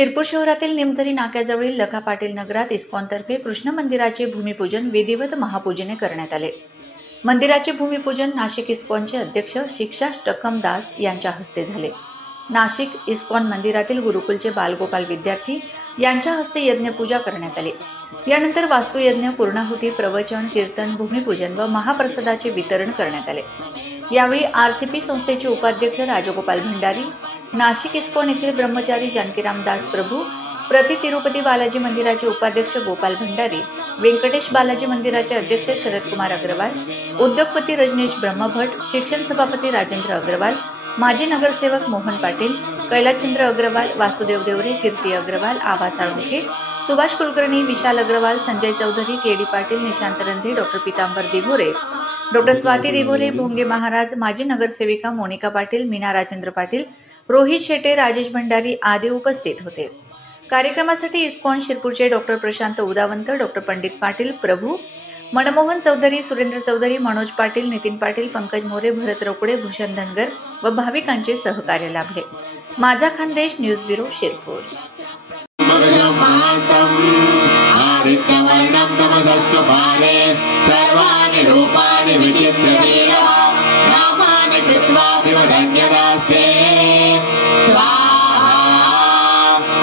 शिरपूर शहरातील निमझरी नाक्याजवळील लखा पाटील नगरात इस्कॉनतर्फे कृष्ण मंदिराचे भूमिपूजन विधिवत महापूजेने करण्यात आले. मंदिराचे भूमिपूजन नाशिक इस्कॉनचे अध्यक्ष शिक्षाष्टकम दास यांच्या हस्ते झाले. नाशिक इस्कॉन मंदिरातील गुरुकुलचे बालगोपाल विद्यार्थी यांच्या हस्ते यज्ञपूजा करण्यात आली. यानंतर वास्तुयज्ञ पूर्णाहुती प्रवचन कीर्तन भूमिपूजन व महाप्रसादाचे वितरण करण्यात आले. यावेळी आर सी पी संस्थेचे उपाध्यक्ष राजगोपाल भंडारी नाशिक इस्कॉन येथील ब्रह्मचारी जानकीराम दास प्रभू प्रति तिरुपती बालाजी मंदिराचे उपाध्यक्ष गोपाल भंडारी व्यंकटेश बालाजी मंदिराचे अध्यक्ष शरदकुमार अग्रवाल उद्योगपती रजनीश ब्रह्मभट शिक्षण सभापती राजेंद्र अग्रवाल माजी नगरसेवक Mohan Patil Kailaschandra Agrawal Vasudev Deore Kirti Agrawal Abha Salunkhe Subhash Kulkarni Vishal Agrawal Sanjay Chaudhari K D Patil Nishant Randhe doctor Pitambar Dighore doctor Swati Digore Bhonge Maharaj माजी नगरसेविका मोनिका पाटील मीना राजेंद्र पाटील रोहित शेटे राजेश भंडारी आदी उपस्थित होते. कार्यक्रमासाठी इस्कॉन शिरपूरचे डॉक्टर प्रशांत उदावंत डॉक्टर पंडित पाटील प्रभू मनमोहन चौधरी सुरेंद्र चौधरी मनोज पाटील नितीन पाटील पंकज मोरे भरत रोकडे भूषण धनगर व भाविकांचे सहकार्य लाभले. माझा खानदेश न्यूज ब्युरो शिरपूर. रूपाणि विचिन्त्र देव क्रमाणि वित्वा विमधन्यस्ते स्वाहा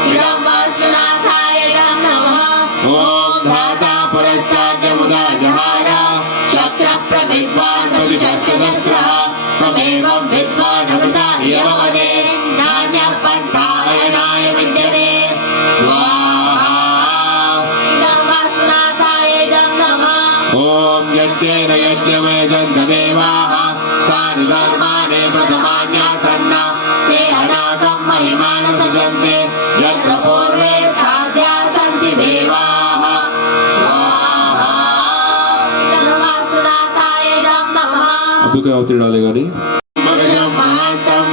ब्रह्म सुनाथाय राम ॐ पुरस्ता जा जहार। चक्र प्रवित्वां विद्वा धनुता य सानि धर्माणि प्रथमान्यासन्न ते अनागं महिमानं सृजन्ते यत्र पूर्वे साध्या सन्ति देवाः स्वाहा इदं वासुनाथाय इदं नमः अभिनय अवतीर्ण आले गाडी मगजं महान्तम्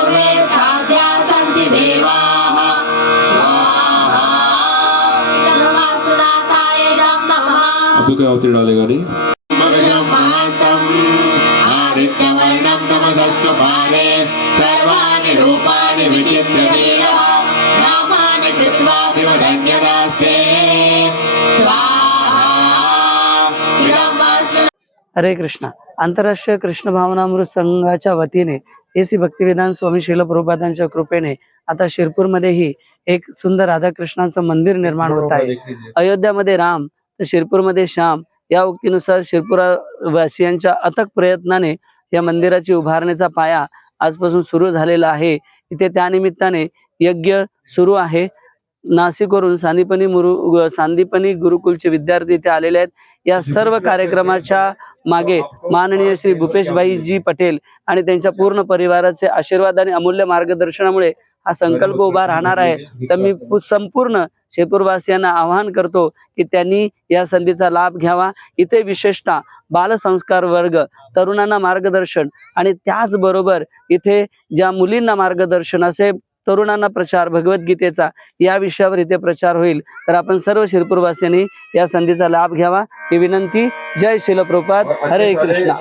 अभिनय अवतीर्ण आले गाडी मगजं महान्तम् आदित्यवर्णं तमसस्तु सर्वाणि रूपाणि नामानि हरे कृष्णा. आंतरराष्ट्रीय कृष्ण भावनामृत संघाच्या वतीने एसी भक्तिविधान स्वामी शिल प्रभुपादांच्या कृपेने आता शिरपूरमध्येही एक सुंदर राधाकृष्णांचं मंदिर निर्माण होत आहे. अयोध्यामध्ये राम शिरपूरमध्ये श्याम या उक्तीनुसार शिरपूर वासियांच्या अथक प्रयत्नाने या मंदिराची उभारणीचा पाया आजपासून सुरू झालेला आहे. इथे त्यानिमित्ताने यज्ञ सुरू आहे. नाशिकवरून सांदीपनी मुरु सांदीपनी गुरुकुलचे विद्यार्थी इथे आलेले आहेत. या सर्व कार्यक्रमाच्या मागे माननीय श्री भूपेशभाई जी पटेल आणि त्यांच्या पूर्ण परिवाराचे आशीर्वाद आणि अमूल्य मार्गदर्शनामुळे हा संकल्प उभा राहणार आहे. तर मी संपूर्ण शेपूरवासियांना आवाहन करतो की त्यांनी या संधीचा लाभ घ्यावा. इथे विशेषतः बालसंस्कार वर्ग तरुणांना मार्गदर्शन आणि त्याचबरोबर इथे ज्या मुलींना मार्गदर्शन असे तरुणांना प्रचार भगवद्गीतेचा या विषयावर इथे प्रचार होईल. तर आपण सर्व शिरपूरवासियांनी या संधीचा लाभ घ्यावा. ही विनंती. जय शिलप्रपात हरे कृष्णा.